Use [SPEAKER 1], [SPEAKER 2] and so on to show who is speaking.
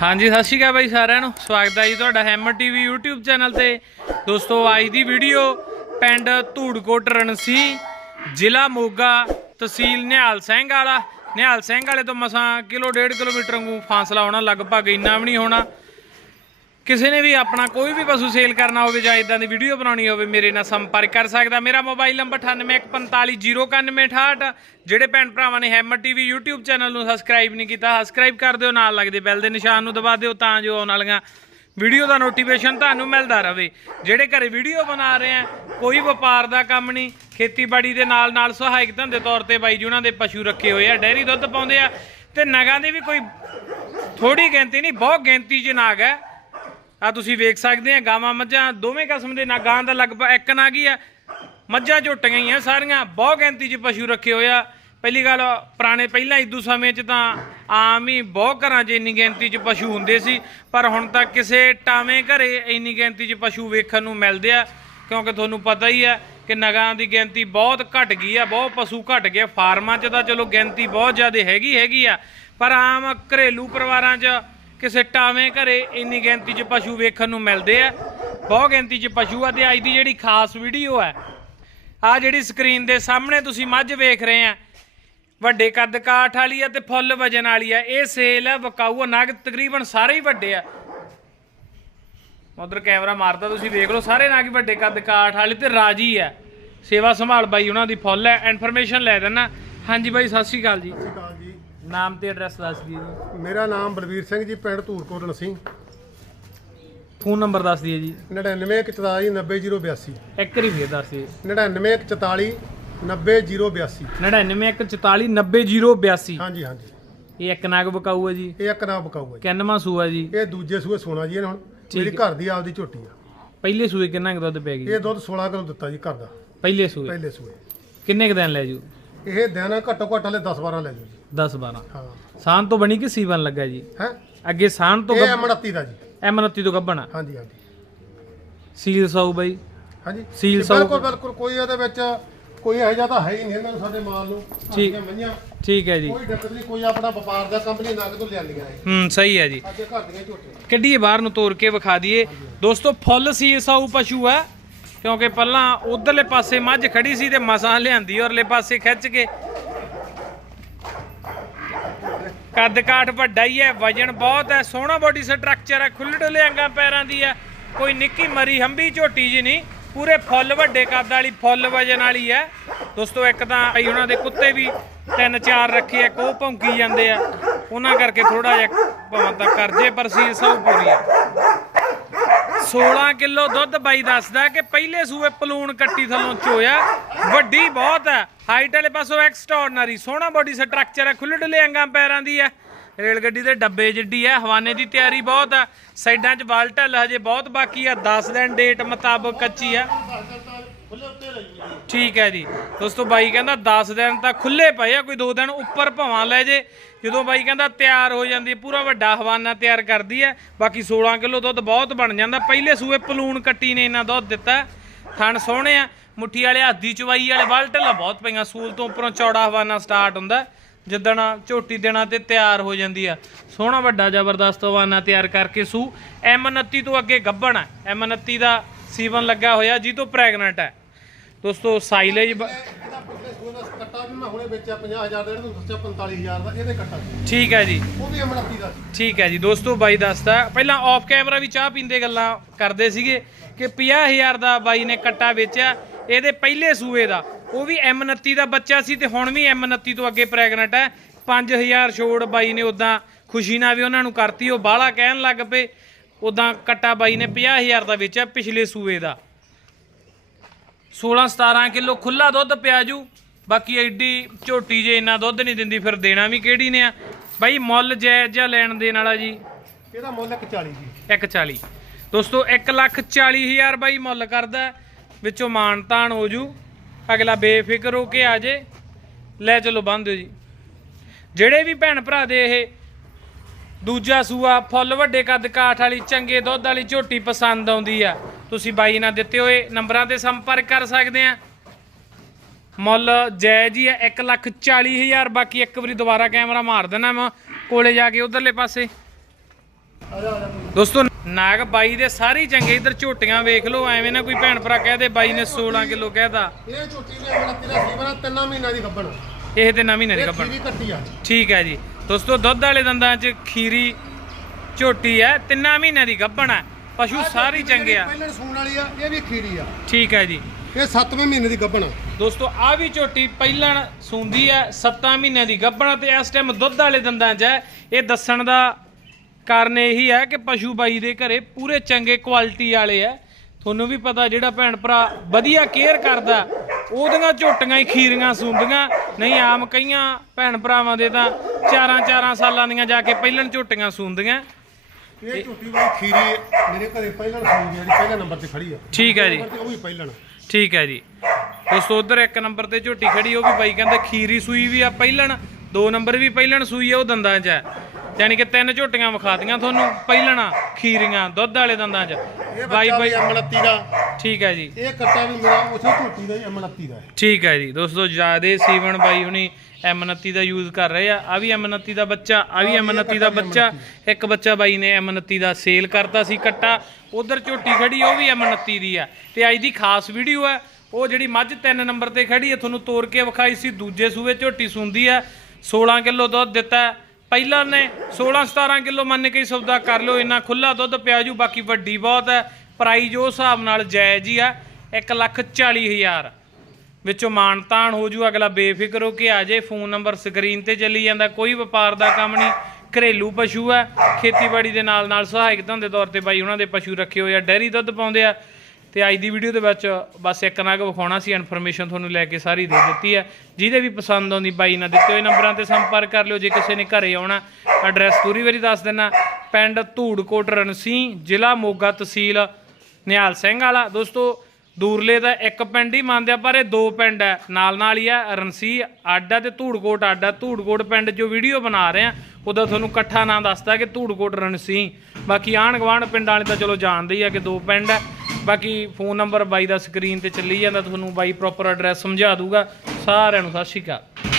[SPEAKER 1] ਹਾਂਜੀ, ਸਤਿ ਸ਼੍ਰੀ ਅਕਾਲ ਬਾਈ ਸਾਰਿਆਂ ਨੂੰ। ਸਵਾਗਤ ਹੈ ਜੀ ਤੁਹਾਡਾ ਹੈਮਰ ਟੀਵੀ YouTube ਚੈਨਲ ਤੇ। ਦੋਸਤੋ, ਅੱਜ ਦੀ ਵੀਡੀਓ ਪਿੰਡ ਧੂੜਕੋਟ ਰਣਸੀ, ਜ਼ਿਲ੍ਹਾ ਮੋਗਾ ਤਹਿਸੀਲ ਨਿਹਾਲ ਸਿੰਘ ਵਾਲਾ। ਨਿਹਾਲ ਸਿੰਘ ਵਾਲੇ ਤੋਂ ਮਸਾਂ ਕਿਲੋ ਡੇਢ ਕਿਲੋਮੀਟਰ ਨੂੰ ਫਾਸਲਾ ਹੋਣਾ, ਲਗਭਗ ਇੰਨਾ ਵੀ ਨਹੀਂ ਹੋਣਾ। ਕਿਸੇ ਨੇ ਵੀ ਆਪਣਾ ਕੋਈ ਵੀ ਪਸ਼ੂ ਸੇਲ ਕਰਨਾ ਹੋਵੇ ਜਾਂ ਇਦਾਂ ਦੀ ਵੀਡੀਓ ਬਣਾਉਣੀ ਹੋਵੇ, ਮੇਰੇ ਨਾਲ ਸੰਪਰਕ ਕਰ ਸਕਦਾ। ਮੇਰਾ ਮੋਬਾਈਲ ਨੰਬਰ 9815409168 ਜਿਹੜੇ ਭੈਣ ਭਰਾਵਾਂ ਨੇ ਹੈਮਰ ਟੀਵੀ YouTube ਚੈਨਲ ਨੂੰ ਸਬਸਕ੍ਰਾਈਬ ਨਹੀਂ ਕੀਤਾ ਸਬਸਕ੍ਰਾਈਬ ਕਰ ਦਿਓ, ਨਾਲ ਲੱਗਦੇ ਬੈਲ ਦੇ ਨਿਸ਼ਾਨ ਨੂੰ ਦਬਾ ਦਿਓ ਤਾਂ ਜੋ ਆਉਣ ਵਾਲੀਆਂ ਵੀਡੀਓ ਦਾ ਨੋਟੀਫਿਕੇਸ਼ਨ ਤੁਹਾਨੂੰ ਮਿਲਦਾ ਰਹੇ। ਜਿਹੜੇ ਘਰੇ ਵੀਡੀਓ ਬਣਾ ਰਹੇ ਆ, ਕੋਈ ਵਪਾਰ ਦਾ ਕੰਮ ਨਹੀਂ, ਖੇਤੀਬਾੜੀ ਦੇ ਨਾਲ ਨਾਲ ਸਹਾਇਕ ਧੰਦੇ ਤੌਰ ਤੇ ਬਾਈ ਜੀ, ਉਹਨਾਂ ਦੇ ਪਸ਼ੂ ਰੱਖੇ ਹੋਏ ਆ, ਡੈਰੀ ਦੁੱਧ ਪਾਉਂਦੇ ਆ, ਤੇ ਨਗਾਂ ਦੀ ਵੀ ਕੋਈ ਥੋੜੀ ਗਿਣਤੀ ਨਹੀਂ, ਬਹੁਤ ਗਿਣਤੀ 'ਚ ਨਾਗ ਹੈ। ਆ ਤੁਸੀਂ ਵੇਖ ਸਕਦੇ ਆ ਗਾਵਾਂ ਮੱਝਾਂ ਦੋਵੇਂ ਕਿਸਮ ਦੇ ਨਾ ਗਾਂ ਦਾ ਲਗਭਗ ਇੱਕ ਨਾ ਗਈ ਆ। ਮੱਝਾਂ ਝੋਟੀਆਂ ਹੀ ਆ ਸਾਰੀਆਂ ਬਹੁਤ ਗਿਣਤੀ 'ਚ ਪਸ਼ੂ ਰੱਖੇ ਹੋਏ ਆ। ਪਹਿਲੀ ਗੱਲ, ਪੁਰਾਣੇ ਪਹਿਲਾਂ ਇਦੂ ਸਮੇਂ 'ਚ ਤਾਂ ਆਮ ਹੀ ਬਹੁਤ ਘਰਾਂ 'ਚ ਇੰਨੀ ਗਿਣਤੀ 'ਚ ਪਸ਼ੂ ਹੁੰਦੇ ਸੀ, ਪਰ ਹੁਣ ਤਾਂ ਕਿਸੇ ਟਾਵੇਂ ਘਰੇ ਇੰਨੀ ਗਿਣਤੀ 'ਚ ਪਸ਼ੂ ਵੇਖਣ ਨੂੰ ਮਿਲਦੇ ਆ, ਕਿਉਂਕਿ ਤੁਹਾਨੂੰ ਪਤਾ ਹੀ ਆ ਕਿ ਨਗਾਂ ਦੀ ਗਿਣਤੀ ਬਹੁਤ ਘਟ ਗਈ ਆ ਬਹੁਤ ਪਸ਼ੂ ਘਟ ਗਏ ਫਾਰਮਾਂ 'ਚ ਤਾਂ ਚਲੋ ਗਿਣਤੀ ਬਹੁਤ ਜ਼ਿਆਦਾ ਹੈਗੀ ਹੈਗੀ ਆ, ਪਰ ਆਮ ਘਰੇਲੂ ਪਰਿਵਾਰਾਂ 'ਚ ਕਿਸੇ ਟਾਵੇਂ ਘਰੇ ਇੰਨੀ ਗਿਣਤੀ 'ਚ ਪਸ਼ੂ ਵੇਖਣ ਨੂੰ ਮਿਲਦੇ ਆ। ਬਹੁਤ ਗਿਣਤੀ 'ਚ ਪਸ਼ੂ ਆ ਤੇ ਅੱਜ ਦੀ ਜਿਹੜੀ ਖਾਸ ਵੀਡੀਓ ਹੈ ਆ ਜਿਹੜੀ ਸਕਰੀਨ ਦੇ ਸਾਹਮਣੇ ਤੁਸੀਂ ਮੱਝ ਵੇਖ ਰਹੇ ਆ। ਵੱਡੇ ਕੱਦ ਕਾਠ ਵਾਲੀ ਆ ਤੇ ਫੁੱਲ ਵਜਨ ਵਾਲੀ ਆ। ਇਹ ਸੇਲ ਹੈ ਵਕਾਊ ਆ, ਨਗ ਤਕਰੀਬਨ ਸਾਰੇ ਹੀ ਵੱਡੇ ਆ। ਉਧਰ ਕੈਮਰਾ ਮਾਰਦਾ ਤੁਸੀਂ ਵੇਖ ਲਓ ਸਾਰੇ ਨਾਗ ਵੱਡੇ ਕੱਦ ਕਾਠ ਵਾਲੇ ਤੇ ਰਾਜੀ ਆ। ਸੇਵਾ ਸੰਭਾਲ ਬਾਈ ਉਹਨਾਂ ਦੀ ਫੁੱਲ ਹੈ ਇਨਫੋਰਮੇਸ਼ਨ ਲੈ ਦੇਣਾ ਹਾਂਜੀ ਬਾਈ ਸਤਿ ਸ਼੍ਰੀ ਅਕਾਲ ਜੀ। ਨਾਮ ਤੇ ਐਡਰੈਸ ਦੱਸ ਦਿਓ ਜੀ।
[SPEAKER 2] ਮੇਰਾ ਨਾਮ ਬਲਵੀਰ ਸਿੰਘ ਜੀ ਪਿੰਡ ਧੂਰਕੋਟ ਨਸੀਂ
[SPEAKER 1] ਫੋਨ ਨੰਬਰ ਦੱਸ ਦਿਓ ਜੀ।
[SPEAKER 2] 9944490082
[SPEAKER 1] ਇੱਕ ਵਾਰੀ ਫੇਰ ਦੱਸ ਦਿਓ।
[SPEAKER 2] 9944490082
[SPEAKER 1] 9914490082
[SPEAKER 2] ਹਾਂਜੀ ਹਾਂਜੀ।
[SPEAKER 1] ਇਹ ਇੱਕ ਨਗ ਬਕਾਊ ਹੈ ਜੀ।
[SPEAKER 2] ਇਹ ਇੱਕ ਨਾਮ ਬਕਾਊ ਹੈ
[SPEAKER 1] ਕਿੰਨਵਾਂ ਸੂਆ ਜੀ?
[SPEAKER 2] ਜੀ। ਇਹ ਦੂਜੇ ਸੂਏ ਸੋਨਾ ਜੀ ਇਹਨੇ ਹੁਣ। ਮੇਰੀ ਘਰ ਦੀ ਆਪਦੀ ਝੋਟੀ ਆ।
[SPEAKER 1] ਪਹਿਲੇ ਸੂਏ ਕਿੰਨਾ ਕੁ ਦੁੱਧ ਪੈ ਗਈ?
[SPEAKER 2] ਇਹ ਦੁੱਧ 16 ਕਿਲੋ ਦਿੱਤਾ ਜੀ ਘਰ ਦਾ।
[SPEAKER 1] ਪਹਿਲੇ ਸੂਏ।
[SPEAKER 2] ਪਹਿਲੇ ਸੂਏ।
[SPEAKER 1] ਕਿੰਨੇ ਕੁ ਦਿਨ ਲੈ ਜੂ?
[SPEAKER 2] ਇਹ ਦਿਨ ਘੱਟੋ ਘੱਟ ਹਲੇ 10 12 ਲੈ ਜੂ ਜੀ।
[SPEAKER 1] 10 12
[SPEAKER 2] ਹਾਂ।
[SPEAKER 1] ਸਾਨ ਤੋਂ ਬਣੀ ਕਿ ਸੀਵਨ ਲੱਗਾ ਜੀ?
[SPEAKER 2] ਹੈ?
[SPEAKER 1] ਅੱਗੇ ਸਾਨ ਤੋਂ
[SPEAKER 2] ਇਹ M29 ਦਾ ਜੀ।
[SPEAKER 1] ਐਮਨਤੀ ਤੋਂ ਗੱਬਣਾ
[SPEAKER 2] ਹਾਂਜੀ ਹਾਂਜੀ।
[SPEAKER 1] ਸੀਲ ਸਾਊ ਬਾਈ।
[SPEAKER 2] ਹਾਂਜੀ।
[SPEAKER 1] ਸੀਲ
[SPEAKER 2] ਤੇ
[SPEAKER 1] ਸੌ-
[SPEAKER 2] ਬਿਲਕੁਲ ਬਿਲਕੁਲ। ਕੋਈ ਇਹਦੇ ਵਿੱਚ ਕੋਈ ਇਹੋ ਜਿਹਾ ਤਾਂ ਹੈ ਹੀ ਨਹੀਂ ਇਹਨਾਂ ਨੂੰ ਸਾਡੇ ਮਾਲ ਨੂੰ।
[SPEAKER 1] ਠੀਕ।
[SPEAKER 2] ਆਪਣੀਆਂ ਮਈਆਂ
[SPEAKER 1] ਠੀਕ ਹੈ ਜੀ।
[SPEAKER 2] ਕੋਈ ਦਿੱਕਤ ਨਹੀਂ ਕੋਈ ਆਪਣਾ ਵਪਾਰ ਦਾ ਕੰਪਨੀ ਨਗ ਤੋਂ ਲਿਆਂਦੀਆਂ ਇਹ।
[SPEAKER 1] ਹੂੰ ਸਹੀ ਹੈ ਜੀ।
[SPEAKER 2] ਅੱਗੇ ਘਰ ਦੀਆਂ ਝੋਟੀਆਂ।
[SPEAKER 1] ਕੱਢੀਏ ਬਾਹਰ ਨੂੰ ਤੋੜ ਕੇ ਵਿਖਾ ਦਈਏ। ਦੋਸਤੋ ਫੁੱਲ ਸੀਲ ਸਾਊ ਪਸ਼ੂ ਹੈ। ਕਿਉਂਕਿ ਪਹਿਲਾਂ ਉਧਰਲੇ ਪਾਸੇ ਮੱਝ ਖੜੀ ਸੀ ਤੇ ਮਸਾਂ ਲਿਆਂਦੀ ਔਰਲੇ ਪਾਸੇ ਖਿੱਚ ਕੇ। ਕੱਦ ਕਾਠ ਵੱਡਾ ਹੀ ਹੈ, ਵਜਨ ਬਹੁਤ ਹੈ, ਸੋਹਣਾ ਬੋਡੀ ਸਟਰਕਚਰ ਹੈ, ਖੁੱਲ੍ਹ ਡੁੱਲੇ ਅੰਗਾਂ ਪੈਰਾਂ ਦੀ ਹੈ। ਕੋਈ ਨਿੱਕੀ ਮਰੀ ਹੰਬੀ ਝੋਟੀ ਜੀ ਨਹੀਂ, ਪੂਰੇ ਫੁੱਲ ਵੱਡੇ ਕੱਦ ਵਾਲੀ ਫੁੱਲ ਵਜਨ ਵਾਲੀ ਹੈ। ਦੋਸਤੋ, ਇੱਕ ਤਾਂ ਆਈ ਉਹਨਾਂ ਦੇ ਕੁੱਤੇ ਵੀ ਤਿੰਨ ਚਾਰ ਰੱਖੇ ਆ ਕੋ ਭੌਂਕੀ ਜਾਂਦੇ ਆ। ਉਹਨਾਂ ਕਰਕੇ ਥੋੜਾ ਜਿਹਾ ਭਾਵੇਂ ਤਾਂ ਕਰਜੇ ਪਰ ਸੀ ਸਭ ਪੂਰੀ ਆ 16 ਕਿਲੋ ਦੁੱਧ ਬਾਈ ਦੱਸਦਾ ਕਿ ਪਹਿਲੇ ਸੂਏ ਪਲੂਣ ਕੱਟੀ ਥੱਲੋਂ ਚੋਇਆ। ਵੱਡੀ ਬਹੁਤ ਹੈ। ਹਾਈਟ ਵਾਲੇ ਪਾਸੋਂ ਐਕਸਟਰਾordinary ਸੋਹਣਾ ਬੋਡੀ ਸਟਰਕਚਰ ਹੈ। ਖੁੱਲੇ ਡੁੱਲੇ ਅੰਗਾਂ ਪੈਰਾਂ ਦੀ ਹੈ। ਰੇਲ ਗੱਡੀ ਦੇ ਡੱਬੇ ਜਿੱਡੀ ਹੈ। ਹਵਾਨੇ ਦੀ ਤਿਆਰੀ ਬਹੁਤ ਆ ਸਾਈਡਾਂ 'ਚ ਬਾਲ ਢੱਲ ਹਜੇ ਬਹੁਤ ਬਾਕੀ ਆ 10 ਦਿਨ ਡੇਟ ਮੁਤਾਬਕ ਕੱਚੀ ਆ ਠੀਕ ਹੈ ਜੀ। ਦੋਸਤੋ ਬਾਈ ਕਹਿੰਦਾ 10 ਦਿਨ ਤਾਂ ਖੁੱਲੇ ਪਏ ਆ, ਕੋਈ 2 ਦਿਨ ਉੱਪਰ ਭਵਾਂ ਲੈ ਜੇ। ਜਦੋਂ ਬਾਈ ਕਹਿੰਦਾ ਤਿਆਰ ਹੋ ਜਾਂਦੀ ਪੂਰਾ ਵੱਡਾ ਹਵਾਨਾ ਤਿਆਰ ਕਰਦੀ ਹੈ, ਬਾਕੀ 16 ਕਿਲੋ ਦੁੱਧ ਬਹੁਤ ਬਣ ਜਾਂਦਾ। ਪਹਿਲੇ ਸੂਏ ਪਲੂਣ ਕੱਟੀ ਨੇ ਇਹਨਾਂ ਦੁੱਧ ਦਿੱਤਾ। ਥਣ ਸੋਹਣੇ ਆ, ਮੁੱਠੀ ਵਾਲੇ ਹੱਦੀ ਚਵਾਈ ਵਾਲੇ ਵੱਲ ਢੱਲਾ ਬਹੁਤ ਪਈਆਂ, ਸੂਲ ਤੋਂ ਉੱਪਰੋਂ ਚੌੜਾ ਹਵਾਨਾ ਸਟਾਰਟ ਹੁੰਦਾ। ਜਿੱਦਣ ਝੋਟੀ ਦੇਣਾ ਤੇ ਤਿਆਰ ਹੋ ਜਾਂਦੀ ਆ। ਸੋਹਣਾ ਵੱਡਾ ਜ਼ਬਰਦਸਤ ਹਵਾਨਾ ਤਿਆਰ ਕਰਕੇ ਸੂ। M29 ਤੋਂ ਅੱਗੇ ਗੱਭਣ ਹੈ M29 ਦਾ ਸੀਵਨ ਲੱਗਾ ਹੋਇਆ ਜੀ ਤੋਂ ਪ੍ਰੈਗਨੈਂਟ ਹੈ ਦੋਸਤੋ ਸਾਈਲੇਜ
[SPEAKER 2] ਇਹਦਾ ਪਿਛਲੇ ਸੂਏ ਦਾ ਕੱਟਾ ਵੀ ਮੈਂ ਹੁਣੇ ਵੇਚਿਆ 50000 ਦਾ ਇਹਨੂੰ ਦੱਸਿਆ 45000 ਦਾ ਇਹਦੇ ਕੱਟਾ ਸੀ।
[SPEAKER 1] ਠੀਕ ਹੈ ਜੀ।
[SPEAKER 2] ਉਹ ਵੀ M29 ਦਾ ਸੀ।
[SPEAKER 1] ਠੀਕ ਹੈ ਜੀ। ਦੋਸਤੋ ਬਾਈ ਦੱਸਦਾ ਪਹਿਲਾਂ ਆਫ ਕੈਮਰਾ ਵੀ ਚਾਹ ਪੀਂਦੇ ਗੱਲਾਂ ਕਰਦੇ ਸੀਗੇ ਕਿ 50000 ਦਾ ਬਾਈ ਨੇ ਕੱਟਾ ਵੇਚਿਆ ਇਹਦੇ ਪਹਿਲੇ ਸੂਏ ਦਾ। ਉਹ ਵੀ M29 ਦਾ ਬੱਚਾ ਸੀ ਤੇ ਹੁਣ ਵੀ M29 ਤੋਂ ਅੱਗੇ ਪ੍ਰੈਗਨੈਂਟ ਹੈ। 5000 ਛੋੜ ਬਾਈ ਨੇ ਉਦਾਂ ਖੁਸ਼ੀ ਨਾਲ ਵੀ ਉਹਨਾਂ ਨੂੰ ਕਰਤੀ ਉਹ ਬਾਹਲਾ ਕਹਿਣ ਲੱਗ ਪਏ। ਉਦਾਂ ਕੱਟਾ ਬਾਈ ਨੇ 50000 ਦਾ ਵੇਚਿਆ ਪਿਛਲੇ ਸੂਏ ਦਾ। 16 17 ਕਿਲੋ ਖੁੱਲਾ ਦੁੱਧ ਪਿਆ ਜੂ। ਬਾਕੀ ਐਡੀ ਝੋਟੀ ਜੇ ਇੰਨਾ ਦੁੱਧ ਨਹੀਂ ਦਿੰਦੀ ਫਿਰ ਦੇਣਾ ਵੀ ਕਿਹੜੀ ਨੇ ਆ? ਬਾਈ ਮੁੱਲ ਜਾਇਜ਼ ਜਿਹਾ ਲੈਣ ਦੇਣ ਵਾਲਾ ਜੀ।
[SPEAKER 2] ਇਹਦਾ ਮੁੱਲ 140 ਜੀ।
[SPEAKER 1] 140 ਦੋਸਤੋ 1 ਲੱਖ 40 ਹਜ਼ਾਰ ਬਾਈ ਮੁੱਲ ਕਰਦਾ। ਵਿੱਚੋਂ ਮਾਨ ਤਾਨ ਹੋ ਜੂ। ਅਗਲਾ ਬੇਫਿਕਰ ਹੋ ਕੇ ਆ ਜੇ। ਲੈ ਚਲੋ ਬੰਦ ਦਿਓ ਜੀ। ਜਿਹੜੇ ਵੀ ਭੈਣ ਭਰਾ ਦੇ ਇਹ ਦੂਜਾ ਸੂਆ ਫੁੱਲ ਵੱਡੇ ਕੱਦ ਕਾਠ ਵਾਲੀ ਚੰਗੇ ਦੁੱਧ ਵਾਲੀ ਝੋਟੀ ਪਸੰਦ ਆਉਂਦੀ ਆ ਤੁਸੀਂ ਬਾਈ ਨਾਲ ਦਿੱਤੇ ਹੋਏ ਨੰਬਰਾਂ ਤੇ ਸੰਪਰਕ ਕਰ ਸਕਦੇ ਆ। ਮੁੱਲ ਜਾਇਜ਼ ਹੀ ਹੈ 1 ਲੱਖ 40 ਹਜ਼ਾਰ ਬਾਕੀ ਇੱਕ ਵਾਰੀ ਦੁਬਾਰਾ ਕੈਮਰਾ ਮਾਰ ਦੇਣਾ ਮੈਂ ਕੋਲੇ ਜਾ ਕੇ ਉਧਰਲੇ ਪਾਸੇ।
[SPEAKER 2] ਜਾ ਜਾ
[SPEAKER 1] ਦੋਸਤੋ ਨਾਗ ਬਾਈ ਦੇ ਸਾਰੀ ਚੰਗੇ ਇਧਰ ਝੋਟੀਆਂ ਵੇਖ ਲਓ ਐਵੇਂ ਨਾ ਕੋਈ ਭੈਣ ਭਰਾ ਕਹਦੇ ਬਾਈ ਨੇ 16 ਕਿਲੋ ਕਹਿਤਾ
[SPEAKER 2] ਇਹ ਝੋਟੀ ਨੇ ਤੇਰਾ ਬਣਾ ਤਿੰਨਾਂ ਮਹੀਨਿਆਂ ਦੀ ਗੱਬਣ
[SPEAKER 1] ਇਹ ਤੇ ਨਵੀਂ ਨਹੀਂ ਠੀਕ ਹੈ ਜੀ। ਦੋਸਤੋ ਦੁੱਧ ਵਾਲੇ ਦੰਦਾਂ 'ਚ ਖੀਰੀ ਝੋਟੀ ਹੈ ਤਿੰਨਾਂ ਮਹੀਨਿਆਂ ਦੀ ਗੱਭਣ ਹੈ। ਪਸ਼ੂ ਸਾਰੀ ਚੰਗੇ ਆ।
[SPEAKER 2] ਪਹਿਲਾਂ ਸੂਣ ਵਾਲੀ ਆ ਇਹ ਵੀ ਖੀਰੀ ਆ।
[SPEAKER 1] ਠੀਕ ਹੈ ਜੀ।
[SPEAKER 2] ਇਹ 7ਵੇਂ ਮਹੀਨੇ ਦੀ ਗੱਬਣ ਆ।
[SPEAKER 1] ਦੋਸਤੋ ਆ ਵੀ ਝੋਟੀ ਪਹਿਲਣ ਸੂੰਦੀ ਹੈ 7 ਮਹੀਨਿਆਂ ਦੀ ਗੱਭਣ ਤੇ ਇਸ ਟਾਈਮ ਦੁੱਧ ਵਾਲੇ ਦੰਦਾਂ 'ਚ ਹੈ ਇਹ ਦੱਸਣ ਦਾ ਕਾਰਨ ਇਹੀ ਹੈ ਕਿ ਪਸ਼ੂ ਬਾਈ ਦੇ ਘਰੇ ਪੂਰੇ ਚੰਗੇ ਕੁਆਲਿਟੀ ਵਾਲੇ ਆ। ਤੁਹਾਨੂੰ ਵੀ ਪਤਾ ਜਿਹੜਾ ਭੈਣ ਭਰਾ ਵਧੀਆ ਕੇਅਰ ਕਰਦਾ ਉਹਦੀਆਂ ਝੋਟੀਆਂ ਹੀ ਖੀਰੀਆਂ ਸੂੰਦੀਆਂ। ਨਹੀਂ ਆਮ ਕਈਆਂ ਭੈਣ ਭਰਾਵਾਂ ਦੇ ਤਾਂ ਚਾਰਾਂ ਚਾਰਾਂ ਸਾਲਾਂ ਦੀਆਂ ਜਾ ਕੇ ਪਹਿਲਣ ਝੋਟੀਆਂ ਸੂੰਦੀਆਂ।
[SPEAKER 2] ਇਹ ਝੋਟੀ ਵਾਲੀ ਖੀਰੀ ਮੇਰੇ ਘਰੇ ਪਹਿਲਾਂ ਸੂਈ ਆ ਜਿਹੜੀ ਪਹਿਲਾ ਨੰਬਰ ਤੇ ਖੜੀ ਆ।
[SPEAKER 1] ਠੀਕ ਹੈ ਜੀ।
[SPEAKER 2] ਨੰਬਰ ਤੇ ਉਹ ਵੀ ਪਹਿਲਾਂ
[SPEAKER 1] ਠੀਕ ਹੈ ਜੀ। ਦੋਸਤੋ ਉਧਰ ਇੱਕ ਨੰਬਰ ਤੇ ਝੋਟੀ ਖੜੀ ਉਹ ਵੀ ਬਾਈ ਕਹਿੰਦਾ ਖੀਰੀ ਸੂਈ ਵੀ ਆ ਪਹਿਲਣ ਦੋ ਨੰਬਰ ਵੀ ਪਹਿਲਣ ਸੂਈ ਆ ਉਹ ਦੰਦਾਂ 'ਚ ਯਾਨੀ ਕਿ ਤਿੰਨ ਝੋਟੀਆਂ ਵਿਖਾਤੀਆਂ ਤੁਹਾਨੂੰ ਪਹਿਲਣਾ ਖੀਰੀਆਂ ਦੁੱਧ ਵਾਲੇ ਦੰਦਾਂ 'ਚ। ਬਾਈ ਬਾਈ
[SPEAKER 2] ਅਮਲਤੀ ਦਾ।
[SPEAKER 1] ਠੀਕ ਹੈ ਜੀ।
[SPEAKER 2] ਇਹ ਕੱਟਾ ਵੀ ਮੇਰਾ ਉਸੇ ਝੋਟੀ ਦਾ ਹੀ ਅਮਲਤੀ ਦਾ ਹੈ।
[SPEAKER 1] ਠੀਕ ਹੈ ਜੀ। ਦੋਸਤੋ ਜਿਆਦੇ ਸੀਵਨ ਬਾਈ ਹੁਣੀ M29 ਦਾ ਯੂਜ਼ ਕਰ ਰਹੇ ਆ। ਆ ਵੀ M29 ਦਾ ਬੱਚਾ ਆ ਵੀ M29 ਦਾ ਬੱਚਾ। ਇੱਕ ਬੱਚਾ ਬਾਈ ਨੇ M29 ਦਾ ਸੇਲ ਕਰਤਾ ਸੀ ਕੱਟਾ। ਉਧਰ ਝੋਟੀ ਖੜੀ ਉਹ ਵੀ M29 ਦੀ ਆ। ਤੇ ਅੱਜ ਦੀ ਖਾਸ ਵੀਡੀਓ ਹੈ ਉਹ ਜਿਹੜੀ ਮੱਝ 3 ਨੰਬਰ ਤੇ ਖੜੀ ਹੈ ਤੁਹਾਨੂੰ ਤੋੜ ਕੇ ਵਿਖਾਈ ਸੀ। ਦੂਜੇ ਸੂਵੇ ਝੋਟੀ ਸੁੰਦੀ ਆ। 16 ਕਿਲੋ ਦੁੱਧ ਦਿੱਤਾ। ਪਹਿਲਾਂ ਨੇ 16 17 ਕਿਲੋ ਮੰਨ ਕੇ ਸੌਦਾ ਕਰ ਲਿਓ। ਇੰਨਾ ਖੁੱਲਾ ਦੁੱਧ ਪਿਆ ਜੂ ਬਾਕੀ ਵੱਡੀ ਬਹੁਤ ਹੈ ਪ੍ਰਾਈਜ਼ ਉਸ ਹਿਸਾਬ ਨਾਲ ਜਾਇਜ਼ ਹੀ ਆ। 1 ਲੱਖ 40 ਹਜ਼ਾਰ। ਵਿੱਚੋਂ ਮਾਨਤਾਨ ਹੋ ਜੂ, ਅਗਲਾ ਬੇਫਿਕਰ ਹੋ ਕੇ ਆ ਜੇ, ਫੋਨ ਨੰਬਰ ਸਕਰੀਨ ਤੇ ਚੱਲੀ ਜਾਂਦਾ, ਕੋਈ ਵਪਾਰ ਦਾ ਕੰਮ ਨਹੀਂ, ਘਰੇਲੂ ਪਸ਼ੂ ਹੈ ਖੇਤੀਬਾੜੀ ਦੇ ਨਾਲ ਨਾਲ ਸਹਾਇਕ ਧੰਦੇ ਤੌਰ ਤੇ ਬਾਈ ਉਹਨਾਂ ਦੇ ਪਸ਼ੂ ਰੱਖੇ ਹੋਏ ਆ, ਡੈਰੀ ਦੁੱਧ ਪਾਉਂਦੇ ਆ, ਤੇ ਅੱਜ ਦੀ ਵੀਡੀਓ ਦੇ ਵਿੱਚ ਬਸ ਇੱਕ ਨਗ ਵਿਖਾਉਣਾ ਸੀ ਇਨਫੋਰਮੇਸ਼ਨ ਤੁਹਾਨੂੰ ਲੈ ਕੇ ਸਾਰੀ ਦੇ ਦਿੱਤੀ ਹੈ ਜਿਹਦੇ ਵੀ ਪਸੰਦ ਆਉਂਦੀ ਬਾਈ ਨਾਲ ਦਿੱਤੇ ਹੋਏ ਨੰਬਰਾਂ ਤੇ ਸੰਪਰਕ ਕਰ ਲਿਓ, ਜੇ ਕਿਸੇ ਨੇ ਘਰੇ ਆਉਣਾ ਐਡਰੈਸ ਪੂਰੀ ਵਾਰੀ ਦੱਸ ਦਿੰਨਾ, ਪਿੰਡ ਧੂੜਕੋਟ ਰਣਸੀ, ਜ਼ਿਲ੍ਹਾ ਮੋਗਾ ਤਹਿਸੀਲ ਨਿਹਾਲ ਸਿੰਘ ਵਾਲਾ, ਦੋਸਤੋ ਦੂਰਲੇ ਦਾ ਇੱਕ ਪਿੰਡ ਹੀ ਮੰਨਦੇ ਆ, ਪਰ ਇਹ ਦੋ ਪਿੰਡ ਹੈ ਨਾਲ ਨਾਲ ਹੀ ਆ ਰਣਸੀ, ਆਡਾ ਤੇ ਧੂੜਕੋਟ। ਆਡਾ ਧੂੜਕੋਟ ਪਿੰਡ ਜੋ ਵੀਡੀਓ ਬਣਾ ਰਹੇ ਆ, ਉਹਦਾ ਤੁਹਾਨੂੰ ਇਕੱਠਾ ਨਾਂ ਦੱਸਦਾ ਕਿ ਧੂੜਕੋਟ ਰਣਸੀ। ਬਾਕੀ ਆਣ ਗਵਾਂਡ ਪਿੰਡਾਂ ਵਾਲੇ ਤਾਂ ਚਲੋ ਜਾਣਦੇ ਹੀ ਆ ਕਿ ਦੋ ਪਿੰਡ ਹੈ ਬਾਕੀ ਫੋਨ ਨੰਬਰ ਬਾਈ ਦਾ ਸਕਰੀਨ ਤੇ ਚੱਲੀ ਜਾਂਦਾ, ਤੁਹਾਨੂੰ ਬਾਈ ਪ੍ਰੋਪਰ ਐਡਰੈਸ ਸਮਝਾ ਦੂਗਾ। ਸਾਰਿਆਂ ਨੂੰ ਸਤਿ ਸ਼੍ਰੀ ਅਕਾਲ।